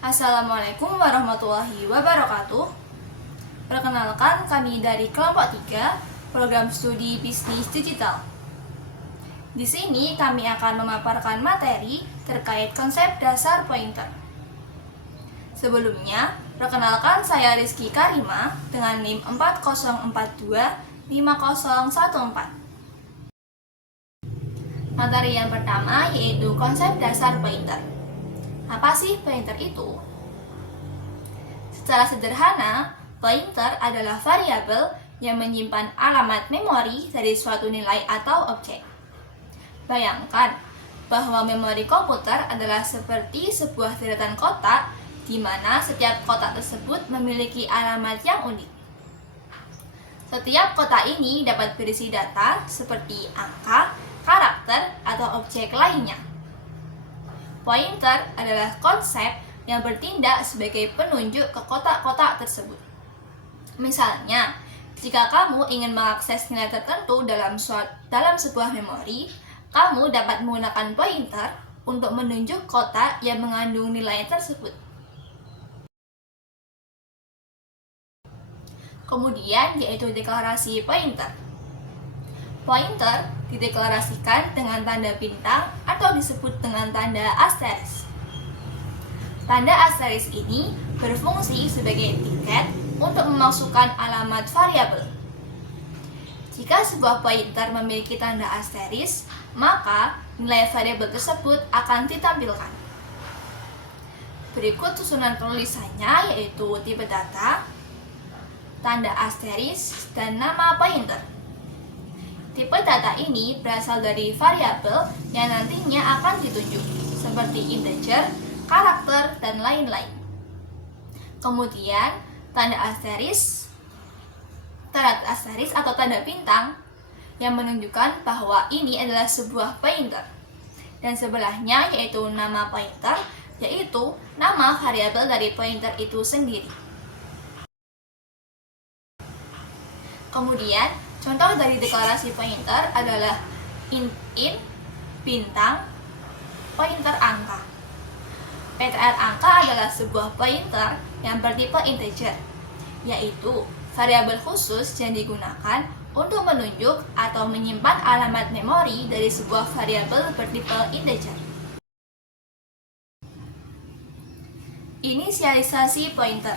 Assalamualaikum warahmatullahi wabarakatuh. Perkenalkan, kami dari kelompok 3 program studi bisnis digital. Di sini kami akan memaparkan materi terkait konsep dasar pointer. Sebelumnya, perkenalkan saya Rizky Karima dengan NIM 40425014. Materi yang pertama yaitu konsep dasar pointer. Apa sih pointer itu? Secara sederhana, pointer adalah variabel yang menyimpan alamat memori dari suatu nilai atau objek. Bayangkan bahwa memori komputer adalah seperti sebuah deretan kotak di mana setiap kotak tersebut memiliki alamat yang unik. Setiap kotak ini dapat berisi data seperti angka, karakter, atau objek lainnya. Pointer adalah konsep yang bertindak sebagai penunjuk ke kotak-kotak tersebut. Misalnya, jika kamu ingin mengakses nilai tertentu dalam sebuah memori, kamu dapat menggunakan pointer untuk menunjuk kotak yang mengandung nilai tersebut. Kemudian yaitu deklarasi pointer. Pointer dideklarasikan dengan tanda bintang atau disebut dengan tanda asteris. Tanda asteris ini berfungsi sebagai tiket untuk memasukkan alamat variabel. Jika sebuah pointer memiliki tanda asteris, maka nilai variabel tersebut akan ditampilkan. Berikut susunan penulisannya yaitu tipe data, tanda asteris, dan nama pointer. Tipe data ini berasal dari variabel yang nantinya akan ditunjuk, seperti integer, karakter, dan lain-lain. Kemudian, tanda asteris atau tanda bintang yang menunjukkan bahwa ini adalah sebuah pointer. Dan sebelahnya yaitu nama pointer, yaitu nama variabel dari pointer itu sendiri. Kemudian, contoh dari deklarasi pointer adalah int, bintang, pointer angka. PTR angka adalah sebuah pointer yang bertipe integer, yaitu variabel khusus yang digunakan untuk menunjuk atau menyimpan alamat memori dari sebuah variabel bertipe integer. Inisialisasi pointer.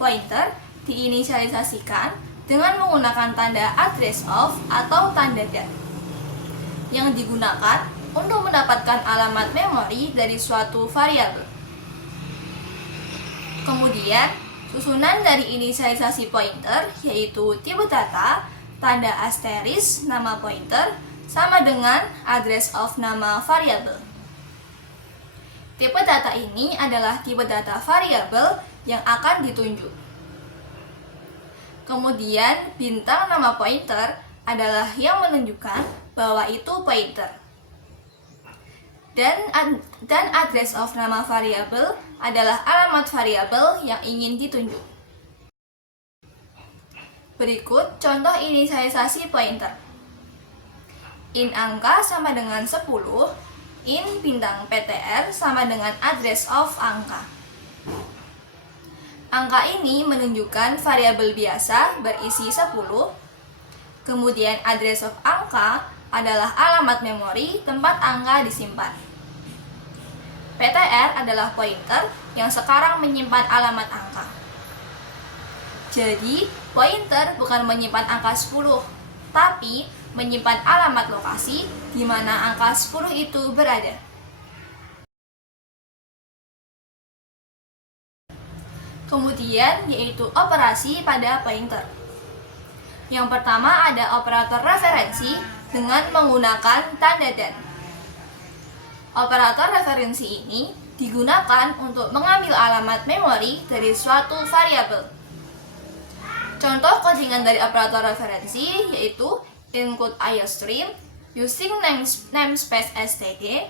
Pointer diinisialisasikan dengan menggunakan tanda address of atau tanda dat yang digunakan untuk mendapatkan alamat memori dari suatu variabel. Kemudian, susunan dari inisialisasi pointer yaitu tipe data, tanda asteris, nama pointer, sama dengan address of nama variabel. Tipe data ini adalah tipe data variabel yang akan ditunjuk. Kemudian, bintang nama pointer adalah yang menunjukkan bahwa itu pointer. Dan address of nama variabel adalah alamat variabel yang ingin ditunjuk. Berikut contoh inisialisasi pointer. Int angka sama dengan 10, int bintang PTR sama dengan address of angka. Angka ini menunjukkan variabel biasa berisi 10, kemudian address of angka adalah alamat memori tempat angka disimpan. PTR adalah pointer yang sekarang menyimpan alamat angka. Jadi, pointer bukan menyimpan angka 10, tapi menyimpan alamat lokasi di mana angka 10 itu berada. Kemudian yaitu operasi pada pointer. Yang pertama ada operator referensi dengan menggunakan tanda dan. Operator referensi ini digunakan untuk mengambil alamat memori dari suatu variabel. Contoh codingan dari operator referensi yaitu include iostream using namespace std,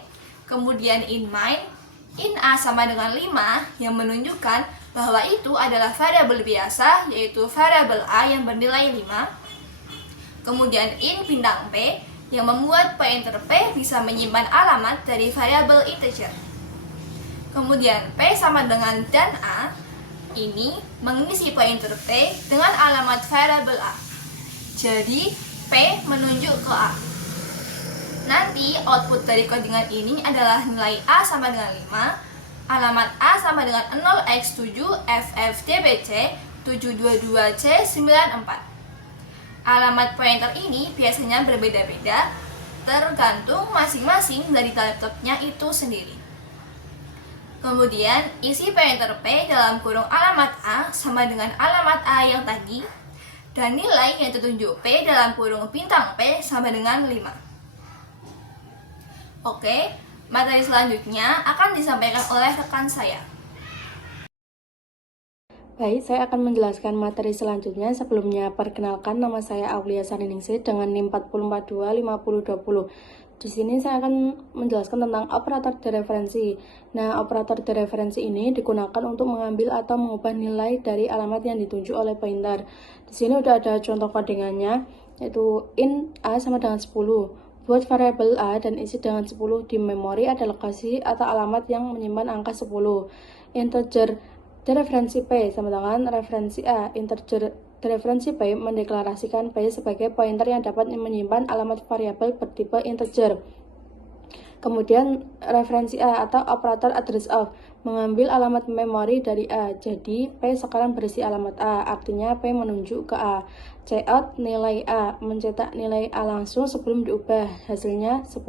kemudian in main, in a sama dengan 5 yang menunjukkan bahwa itu adalah variabel biasa yaitu variabel a yang bernilai 5. Kemudian in bintang p yang membuat pointer p bisa menyimpan alamat dari variabel integer. Kemudian P sama dengan dan A ini mengisi pointer P dengan alamat variabel A. Jadi P menunjuk ke A. Nanti output dari codingan ini adalah nilai A sama dengan 5, alamat A sama dengan 0x7 FFDBC 722C94. Alamat pointer ini biasanya berbeda-beda tergantung masing-masing dari laptopnya itu sendiri. Kemudian isi pointer P dalam kurung alamat A sama dengan alamat A yang tadi, dan nilai yang ditunjuk P dalam kurung bintang P sama dengan 5. Oke, materi selanjutnya akan disampaikan oleh rekan saya. Baik, saya akan menjelaskan materi selanjutnya. Sebelumnya, perkenalkan, nama saya Aulia Saniningsih dengan NIM 4425020. Di sini saya akan menjelaskan tentang operator dereferensi. Nah, operator dereferensi ini digunakan untuk mengambil atau mengubah nilai dari alamat yang ditunjuk oleh pointer. Di sini udah ada contoh codingannya, yaitu int A sama dengan 10. Buat variabel A dan isi dengan 10 di memori ada lokasi atau alamat yang menyimpan angka 10. Integer dereferensi P sama dengan referensi A. Integer dereferensi P mendeklarasikan P sebagai pointer yang dapat menyimpan alamat variabel bertipe integer. Kemudian referensi A atau operator address of mengambil alamat memori dari A. Jadi P sekarang berisi alamat A, artinya P menunjuk ke A. Cout nilai A, mencetak nilai A langsung sebelum diubah, hasilnya 10.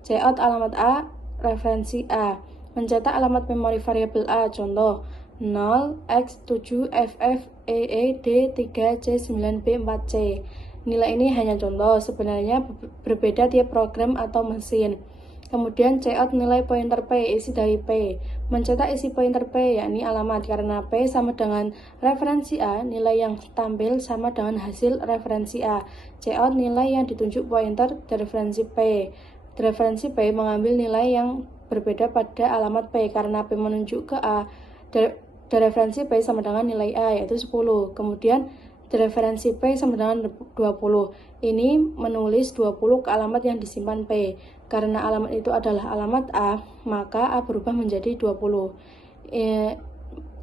Cout alamat A, referensi A, mencetak alamat memori variabel A, contoh 0x7FFEED3C9B4C. Nilai ini hanya contoh, sebenarnya berbeda tiap program atau mesin. Kemudian cout nilai pointer P, isi dari P. Mencetak isi pointer P, yakni alamat, karena P sama dengan referensi A, nilai yang tampil sama dengan hasil referensi A. Cout nilai yang ditunjuk pointer dereferensi P. Dereferensi P mengambil nilai yang berbeda pada alamat P, karena P menunjuk ke A. Dereferensi P sama dengan nilai A, yaitu 10. Kemudian dereferensi P sama dengan 20. Ini menulis 20 ke alamat yang disimpan P. Karena alamat itu adalah alamat A, maka A berubah menjadi 20.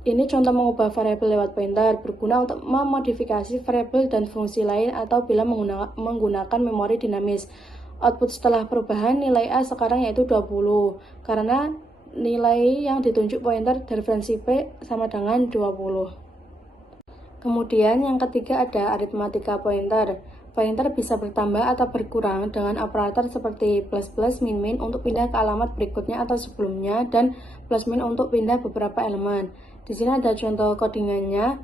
Ini contoh mengubah variabel lewat pointer, berguna untuk memodifikasi variabel dan fungsi lain atau bila menggunakan memori dinamis. Output setelah perubahan nilai A sekarang yaitu 20, karena nilai yang ditunjuk pointer dereferensi P sama dengan 20. Kemudian yang ketiga ada aritmatika pointer. Pointer bisa bertambah atau berkurang dengan operator seperti plus plus, min min untuk pindah ke alamat berikutnya atau sebelumnya, dan plus min untuk pindah beberapa elemen. Di sini ada contoh codingannya.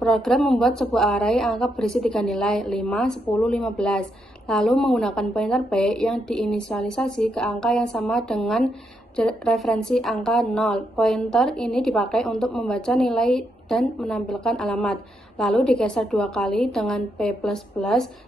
Program membuat sebuah array angka berisi 3 nilai, 5, 10, 15. Lalu menggunakan pointer P yang diinisialisasi ke angka yang sama dengan referensi angka 0. Pointer ini dipakai untuk membaca nilai dan menampilkan alamat. Lalu digeser 2 kali dengan P++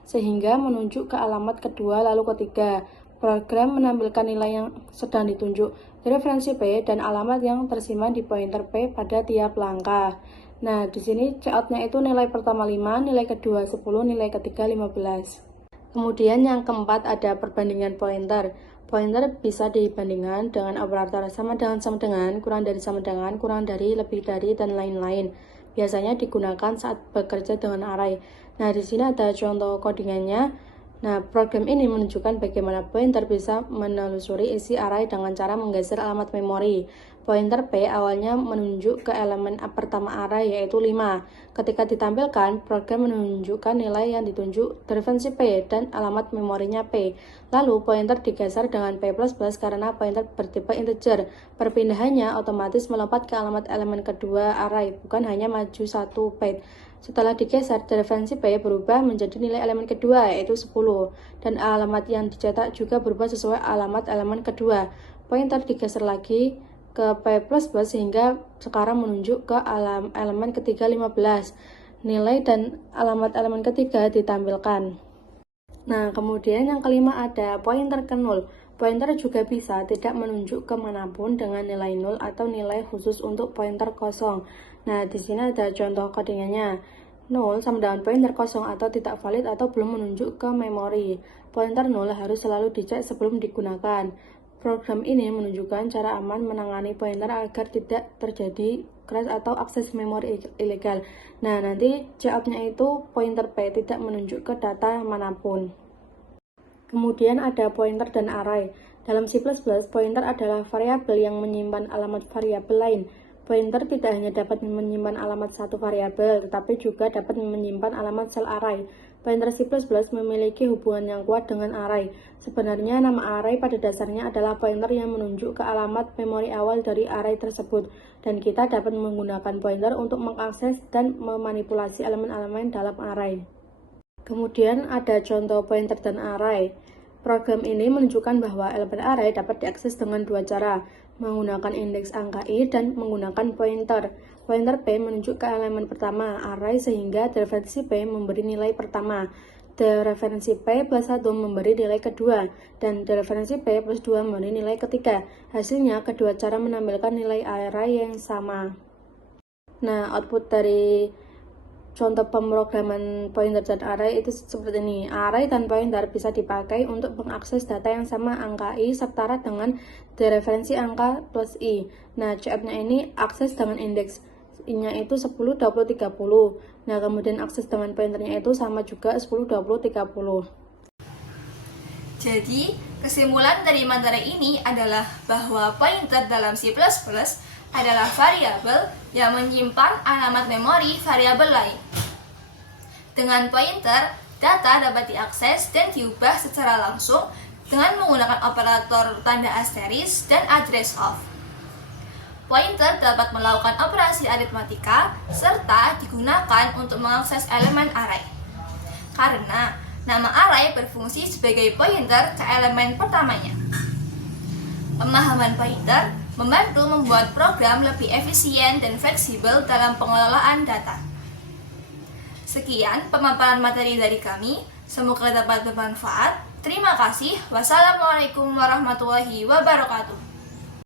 sehingga menunjuk ke alamat kedua lalu ketiga. Program menampilkan nilai yang sedang ditunjuk, referensi P, dan alamat yang tersimpan di pointer P pada tiap langkah. Nah, di sini cout-nya itu nilai pertama 5, nilai kedua 10, nilai ketiga 15. Kemudian yang keempat ada perbandingan pointer. Pointer bisa dibandingkan dengan operator sama dengan, kurang dari sama dengan, kurang dari, lebih dari, dan lain-lain. Biasanya digunakan saat bekerja dengan array. Nah, di sini ada contoh codingannya. Nah, program ini menunjukkan bagaimana pointer bisa menelusuri isi array dengan cara menggeser alamat memori. Pointer P awalnya menunjuk ke elemen pertama array yaitu 5. Ketika ditampilkan, program menunjukkan nilai yang ditunjuk referensi P dan alamat memorinya P. Lalu pointer digeser dengan P++ karena pointer bertipe integer. Perpindahannya otomatis melompat ke alamat elemen kedua array, bukan hanya maju 1 byte. Setelah digeser, referensi P berubah menjadi nilai elemen kedua, yaitu 10, dan alamat yang dicetak juga berubah sesuai alamat elemen kedua. Pointer digeser lagi ke P++ sehingga sekarang menunjuk ke elemen ketiga 15. Nilai dan alamat elemen ketiga ditampilkan. Nah, kemudian yang kelima ada pointer ke 0. Pointer juga bisa tidak menunjuk kemanapun dengan nilai 0 atau nilai khusus untuk pointer kosong. Nah, di sini ada contoh codingannya. 0 sama dengan pointer kosong atau tidak valid atau belum menunjuk ke memori. Pointer 0 harus selalu dicek sebelum digunakan. Program ini menunjukkan cara aman menangani pointer agar tidak terjadi crash atau akses memori ilegal. Nah, nanti cout-nya itu pointer P tidak menunjuk ke data manapun. Kemudian ada pointer dan array. Dalam C++, pointer adalah variabel yang menyimpan alamat variabel lain. Pointer tidak hanya dapat menyimpan alamat satu variabel, tetapi juga dapat menyimpan alamat sel array. Pointer C++ memiliki hubungan yang kuat dengan array. Sebenarnya nama array pada dasarnya adalah pointer yang menunjuk ke alamat memori awal dari array tersebut, dan kita dapat menggunakan pointer untuk mengakses dan memanipulasi elemen-elemen dalam array. Kemudian ada contoh pointer dan array. Program ini menunjukkan bahwa elemen array dapat diakses dengan dua cara, menggunakan indeks angka i dan menggunakan pointer. Pointer P menunjuk ke elemen pertama array sehingga dereferensi P memberi nilai pertama. Dereferensi P plus 1 memberi nilai kedua, dan dereferensi P plus 2 memberi nilai ketiga. Hasilnya, kedua cara menampilkan nilai array yang sama. Nah, output dari contoh pemrograman pointer dan array itu seperti ini. Array dan pointer bisa dipakai untuk mengakses data yang sama angka i setara dengan dereferensi angka plus i. Nah, cout-nya ini akses dengan indeks i-nya itu 10, 20, 30. Nah, kemudian akses dengan pointernya itu sama juga 10, 20, 30. Jadi, kesimpulan dari materi ini adalah bahwa pointer dalam C++ adalah variabel yang menyimpan alamat memori variabel lain. Dengan pointer, data dapat diakses dan diubah secara langsung dengan menggunakan operator tanda asteris dan address of. Pointer dapat melakukan operasi aritmatika serta digunakan untuk mengakses elemen array. Karena nama array berfungsi sebagai pointer ke elemen pertamanya. Pemahaman pointer membantu membuat program lebih efisien dan fleksibel dalam pengelolaan data. Sekian pemaparan materi dari kami, semoga dapat bermanfaat. Terima kasih. Wassalamualaikum warahmatullahi wabarakatuh.